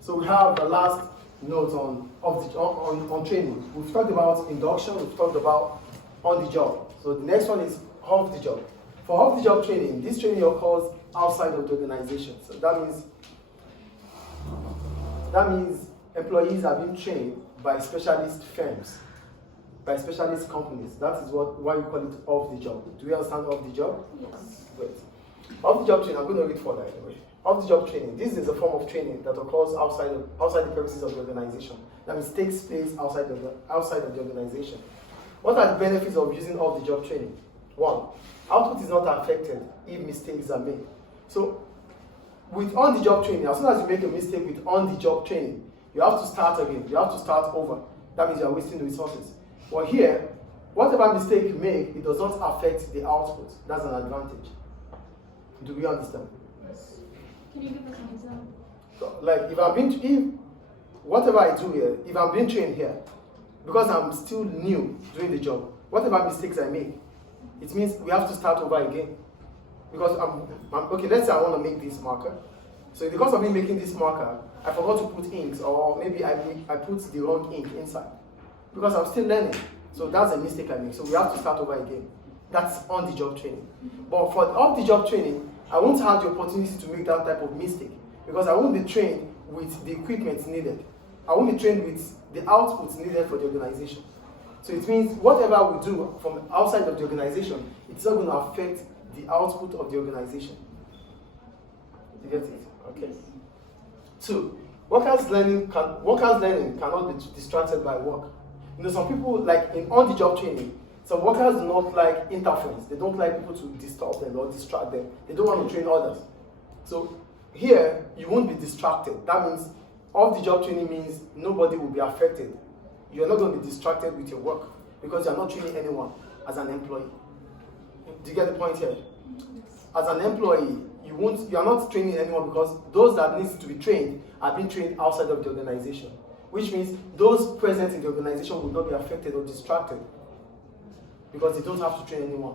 So we have the last note on training. We've talked about induction, we've talked about on the job. So the next one is off the job. For off the job training, this training occurs outside of the organization. So that means employees are being trained by specialist firms, by specialist companies. That is why we call it off the job. Do you understand off the job? Yes. Great. Off the job training, I'm going to read further anyway. Off the job training. This is a form of training that occurs outside the premises of the organization. That means takes place outside of the organization. What are the benefits of using off the job training? One, output is not affected if mistakes are made. So with on the job training, as soon as you make a mistake with on the job training, you have to start again. You have to start over. That means you are wasting the resources. But here, whatever mistake you make, it does not affect the output. That's an advantage. Do we understand? Yes. Can you give us an example? So, like if whatever I do here, if I'm being trained here, because I'm still new doing the job, whatever mistakes I make, it means we have to start over again. Because okay, let's say I want to make this marker. So because of me making this marker, I forgot to put inks, or maybe I put the wrong ink inside. Because I'm still learning. So that's a mistake I make. So we have to start over again. That's on the job training. But for off the job training, I won't have the opportunity to make that type of mistake because I won't be trained with the equipment needed. I won't be trained with the outputs needed for the organization. So it means whatever we do from outside of the organization, it's not going to affect the output of the organization. You get it? Okay. Two, workers' learning cannot be distracted by work. You know, some people, like in on-the-job training, some workers do not like interference. They don't like people to disturb them or distract them. They don't want to train others. So here, you won't be distracted. That means off-the-job training means nobody will be affected. You're not going to be distracted with your work because you're not training anyone as an employee. Do you get the point here? As an employee, you're not training anyone because those that need to be trained are being trained outside of the organization, which means those present in the organization will not be affected or distracted because they don't have to train anyone.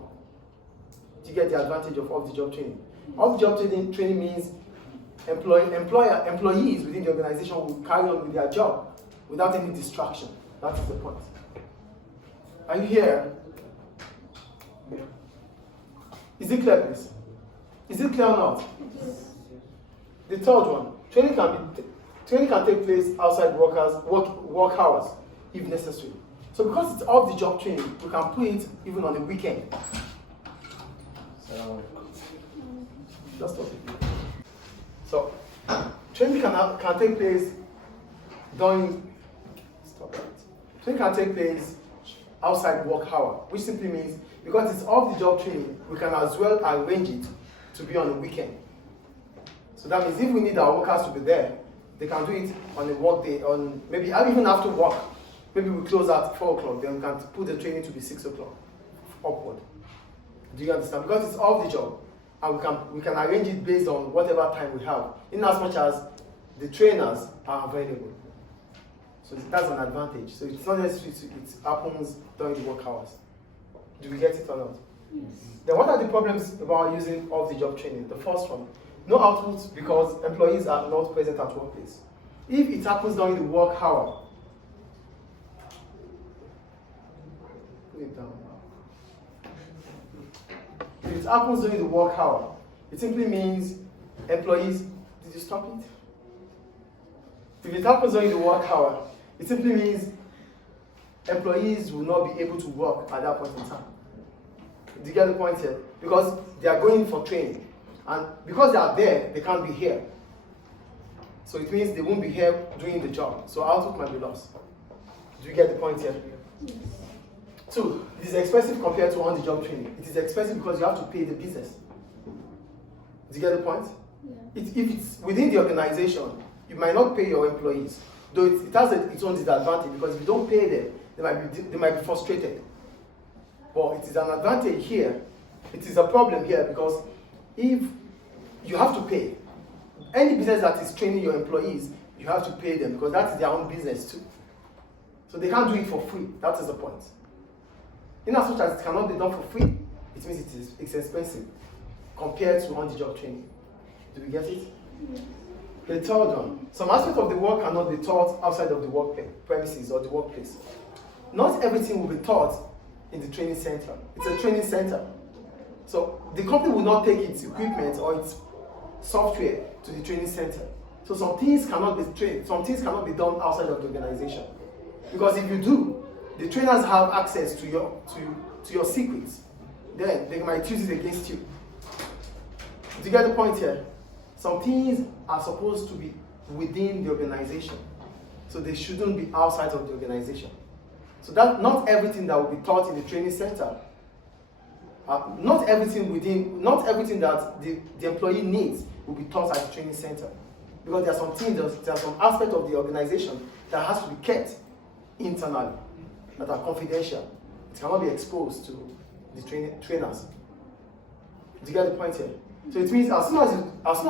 Do you get the advantage of off-the-job training? Off-the-job training means employees within the organization will carry on with their job without any distraction. That is the point. Are you here? Is it clear, please? Is it clear or not? Yes. The third one, training can take place outside work hours if necessary. So because it's off the job training, we can put it even on the weekend. Just stop it. So training can take place during training can take place outside work hour, which simply means because it's off the job training, we can as well arrange it to be on a weekend. So that means if we need our workers to be there, they can do it on a work day, on maybe even after work. Maybe we close at 4 o'clock, then we can put the training to be 6 o'clock upward. Do you understand? Because it's off the job, and we can arrange it based on whatever time we have, in as much as the trainers are available. So that's an advantage. So it's not necessary it happens during the work hours. Do we get it or not? Yes. Then what are the problems about using off-the-job training? The first one, no outputs because employees are not present at workplace. If it happens during the work hour, put it down. If it happens during the work hour, it simply means employees, did you stop it? If it happens during the work hour, it simply means employees will not be able to work at that point in time. Do you get the point here? Because they are going for training. And because they are there, they can't be here. So it means they won't be here doing the job. So output might be lost. Do you get the point here? Yes. Two, it is expensive compared to on-the-job training. It is expensive because you have to pay the business. Do you get the point? Yeah. If it's within the organization, you might not pay your employees. Though it has its own disadvantage because if you don't pay them, they might be frustrated. But it is an advantage here. It is a problem here because if you have to pay, any business that is training your employees, you have to pay them because that is their own business too. So they can't do it for free. That is the point. In as much as it cannot be done for free, it means it's expensive compared to on-the-job training. Do we get it? Yes. The third one, some aspect of the work cannot be taught outside of the work premises or the workplace. Not everything will be taught in the training center. It's a training center. So the company will not take its equipment or its software to the training center. So some things cannot be trained, some things cannot be done outside of the organization. Because if you do, the trainers have access to your secrets. Then they might use it against you. Do you get the point here? Some things are supposed to be within the organization. So they shouldn't be outside of the organization. So that not everything that will be taught in the training center, not everything that the employee needs will be taught at the training center. Because there are some things, there are some aspects of the organization that has to be kept internally, that are confidential. It cannot be exposed to the trainers. Do you get the point here? So it means as soon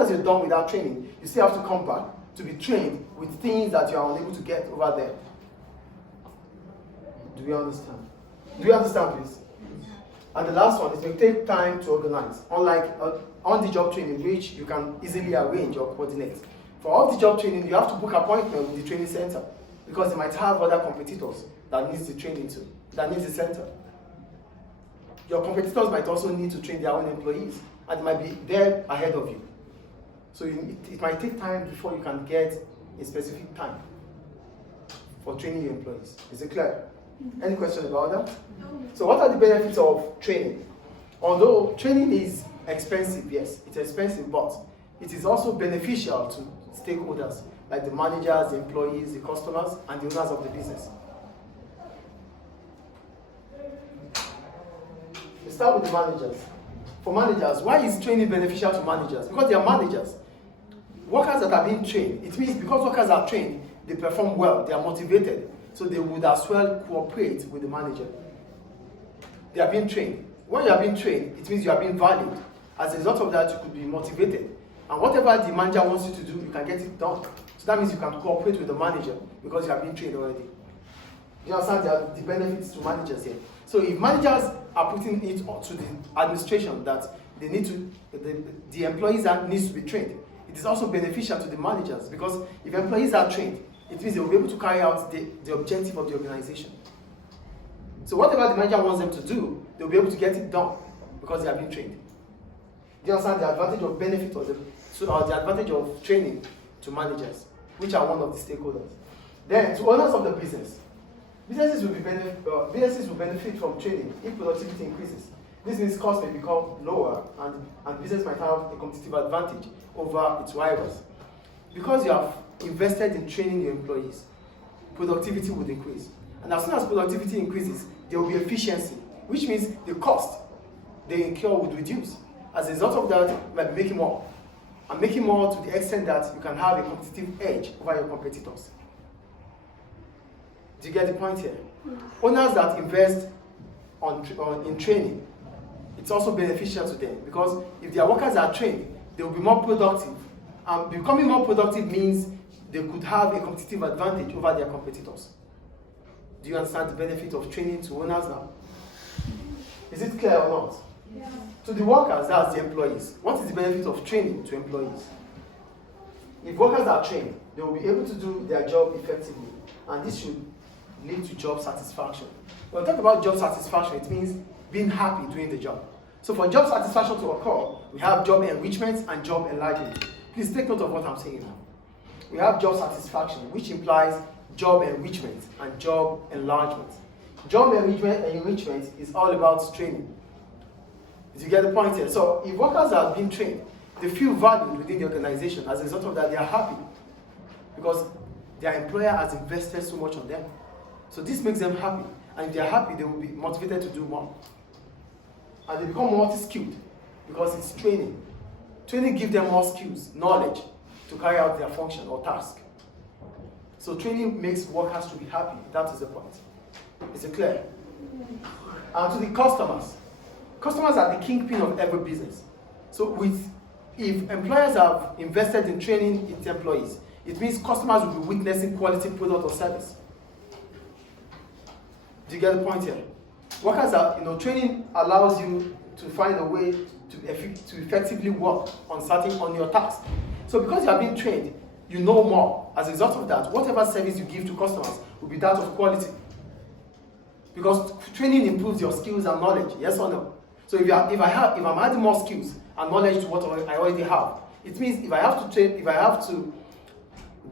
as you're done with that training, you still have to come back to be trained with things that you are unable to get over there. Do you understand? Do you understand, please? And the last one is it take time to organize. Unlike on-the-job training, which you can easily arrange or coordinate. For on-the-job training, you have to book appointment with the training center because they might have other competitors that needs the training too, that needs the center. Your competitors might also need to train their own employees, and they might be there ahead of you. So it might take time before you can get a specific time for training your employees. Is it clear? Any question about that? No. So what are the benefits of training? Although training is expensive, yes, it's expensive, but it is also beneficial to stakeholders like the managers, the employees, the customers, and the owners of the business. We start with the managers. For managers, why is training beneficial to managers? Because they are managers. Workers that are being trained, it means because workers are trained, they perform well, they are motivated, so they would as well cooperate with the manager. They are being trained. When you are being trained, it means you are being valued. As a result of that, you could be motivated. And whatever the manager wants you to do, you can get it done. So that means you can cooperate with the manager because you have been trained already. You understand the benefits to managers here. So if managers are putting it to the administration that they need to, the employees that needs to be trained, it is also beneficial to the managers because if employees are trained, it means they will be able to carry out the objective of the organization. So whatever the manager wants them to do, they will be able to get it done because they have been trained. Do you understand the advantage of benefit or the advantage of training to managers, which are one of the stakeholders? Then to owners of the business. Businesses will benefit from training if productivity increases. This means costs may become lower and business might have a competitive advantage over its rivals. Because you have invested in training your employees, productivity would increase. And as soon as productivity increases, there will be efficiency, which means the cost they incur would reduce. As a result of that, you might be making more. And making more to the extent that you can have a competitive edge over your competitors. Do you get the point here? Owners that invest in training, it's also beneficial to them because if their workers are trained, they will be more productive. And becoming more productive means they could have a competitive advantage over their competitors. Do you understand the benefit of training to owners now? Is it clear or not? Yeah. To the workers, that's the employees. What is the benefit of training to employees? If workers are trained, they will be able to do their job effectively, and this should lead to job satisfaction. When we talk about job satisfaction, it means being happy doing the job. So for job satisfaction to occur, we have job enrichment and job enlargement. Please take note of what I'm saying now. We have job satisfaction, which implies job enrichment and job enlargement. Job enrichment is all about training. Did you get the point here? So if workers are being trained, they feel valued within the organization. As a result of that, they are happy because their employer has invested so much on them. So this makes them happy. And if they are happy, they will be motivated to do more. And they become multi-skilled because it's training. Training gives them more skills, knowledge to carry out their function or task. So training makes workers to be happy. That is the point. Is it clear? And to the customers. Customers are the kingpin of every business. So if employers have invested in training its employees, it means customers will be witnessing quality product or service. Do you get the point here? Workers are, training allows you to find a way to effectively work on your task. So because you are being trained, you know more. As a result of that, whatever service you give to customers will be that of quality. Because training improves your skills and knowledge, yes or no? So if I'm adding more skills and knowledge to what I already have, it means if I have to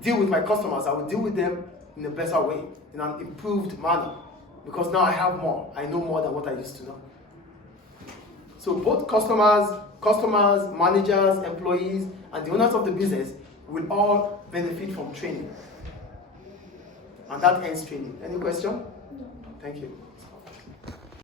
deal with my customers, I will deal with them in a better way, in an improved manner. Because now I have more. I know more than what I used to know. So both customers, managers, employees, and the owners of the business will all benefit from training. And that ends training. Any question? No. Thank you.